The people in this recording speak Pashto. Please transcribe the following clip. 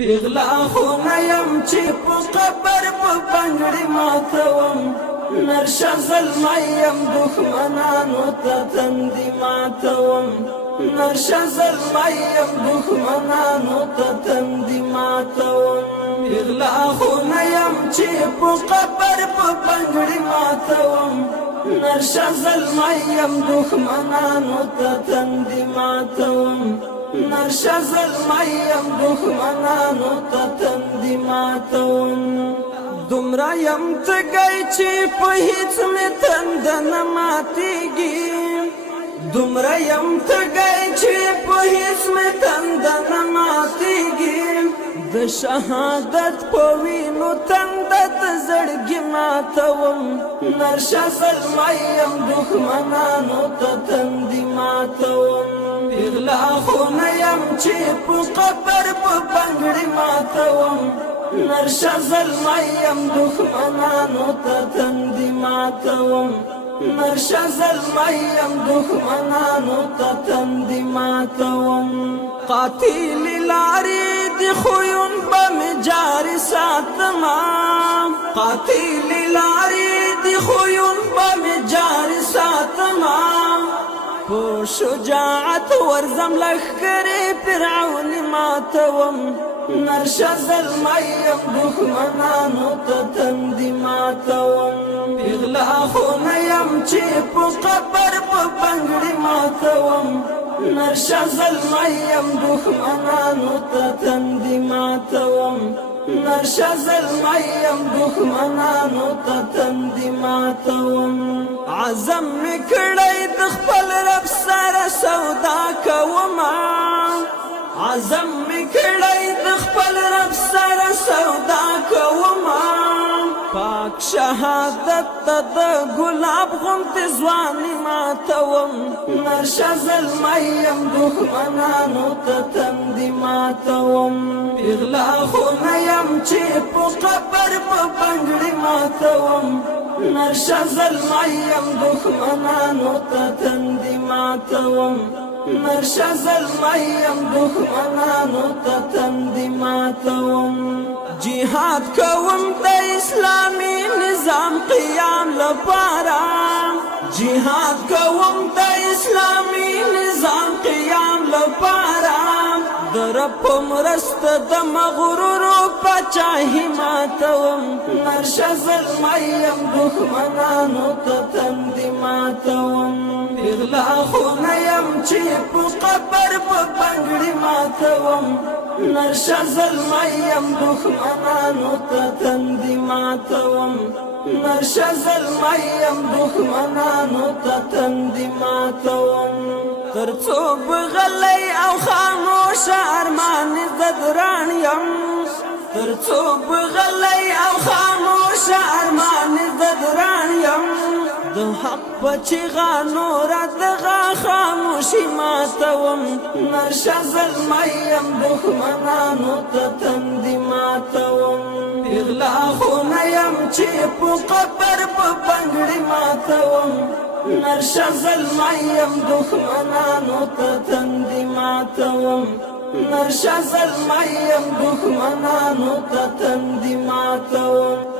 پیغلا خونه یم چې په قبر په پنګړي ماتوم نرشه زلمی یم دښمنانو ته تندي ماتوم نرشه زلمی یم دښمنانو ته تندي ماتوم پیغلا خونه یم چې په قبر په پنګړي ماتوم نرشه زلمی یم دښمنانو ته تندي ماتوم نرشه زلمی یم دښمنانو ته تندي ماتوم دومره یم تږی چې په هیڅ مې تنده نه ماتېږي دومره یم تږی چې په هیڅ مې تنده نه ماتېږي د شهادت په وینو تنده د زړګي ماتوم نرشه زلمی یم دښمنانو ته تندي ماتوم پیغلا خونه یم چې په قبر په پنګړي ماتوم نرشه زلمی یم دښمنانو ته تندي ماتوم نرشه زلمی یم دښمنانو ته تندي ماتوم قاتل لارې د خویون به مې جاري ساتما قاتل لارې د خویون به مې جاري ساتما په شجاعت ورځم لښکرې فرعون ماتوم نرشه زلمی یم دښمنانو ته تندي ماتوم پیغلا خونه یم چې په قبر په پنګړي ماتوم نرشه زلمی یم دښمنانو ته تندي ماتوم نرشه زلمی یم دښمنانو ته تندي ماتوم عزم مې کړی د خپل رب سره سودا کومه عزم مې کړی د خپل رب سره سودا کومه پاک شهادت ته د ګلاب غوندې ځواني ماتوم نرشه زلمی یم دښمنانو ته تندي ماتوم پیغلا خونه یم چې په قبر په پنګړي ماتوم نرشه زلمی یم دښمنانو ته تندي ماتوم نرشه زلمی یم دښمنانو ته تندي ماتوم جهاد کوم د اسلامي نظام قیام لپاره جهاد کوم د اسلامي نظام قیام لپاره د رب په مرسته د مغرورو پاچاهي ماتوم نرشه زلمی یم دښمنانو ته تندي ماتوم پیغلا خونه یم چې په قبر په پنګړي ماتوم نرشه زلمی یم دښمنانو ته تندي ماتوم نرشه زلمی یم دښمنانو ته تندي ماتوم تر څو بغلی او خاموش ارمان زدران یم تر څو بغلی او خاموش ارمان زدران یم د حق په چیغه نوره دغه خاموشي ماتوم نرشه زلمی یم دښمنانو ته تندي ماتوم پیغلا خونه یم چې په قبر په پنګړي ماتوم نرشه زلمی یم دښمنانو ته تندي ماتوم نرشه زلمی یم دښمنانو ته تندي ماتوم